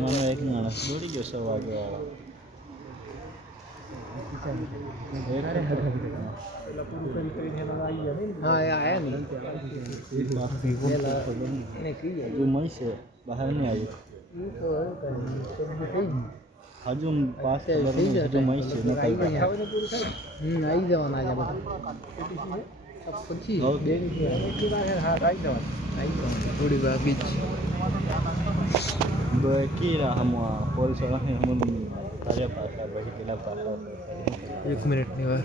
મને એક માણસ દોડી ગયો 6 વાગે વાળો. હા એ આયા ને હજુ મળશે બહાર નહીં આવ્યું. હજુ પાસ હજુ મળશે આવી જવાના છે બધા પછી થોડી બાકી જ બાકી રહ્યા પોલીસ વાળા હમ કાર્ય પાછા પછી પેલા પાછા 1 મિનિટની વાર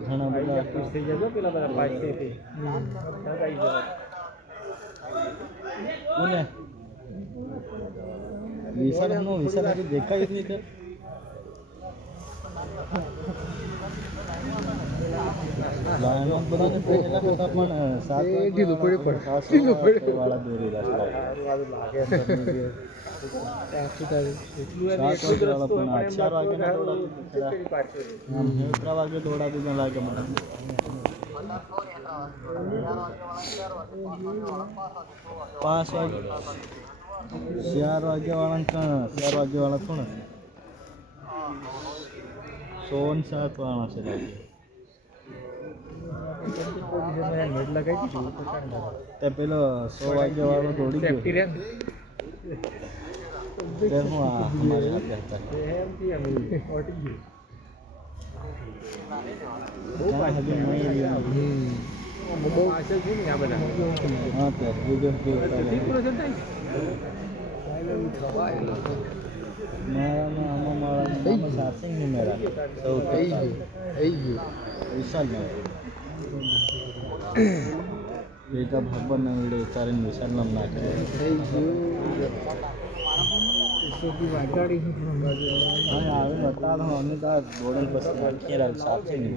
ઘણા બધા કોને વિશાલ હજી દેખાય જ નહીં તો લાઈનો બધાને પહેલા કરતા પણ 7 વાળા દોરી રહ્યા પણ 4 વાગે ના દોડાતું વાગે દોડાતું ન લાગે મને 5 વાગે 4 વાગે વાળા કોણ 7 વાળા છે તે પેલો 100 વાગે વાળો દોડી ગયો તે હું અમારે હાથે હતા વિશાલ બેટા ખબર ના વિડે તારે વિશાલ નામ નાખે આવે બતા દો અમે તો દોડન પછી નાખીએ સાચી નહીં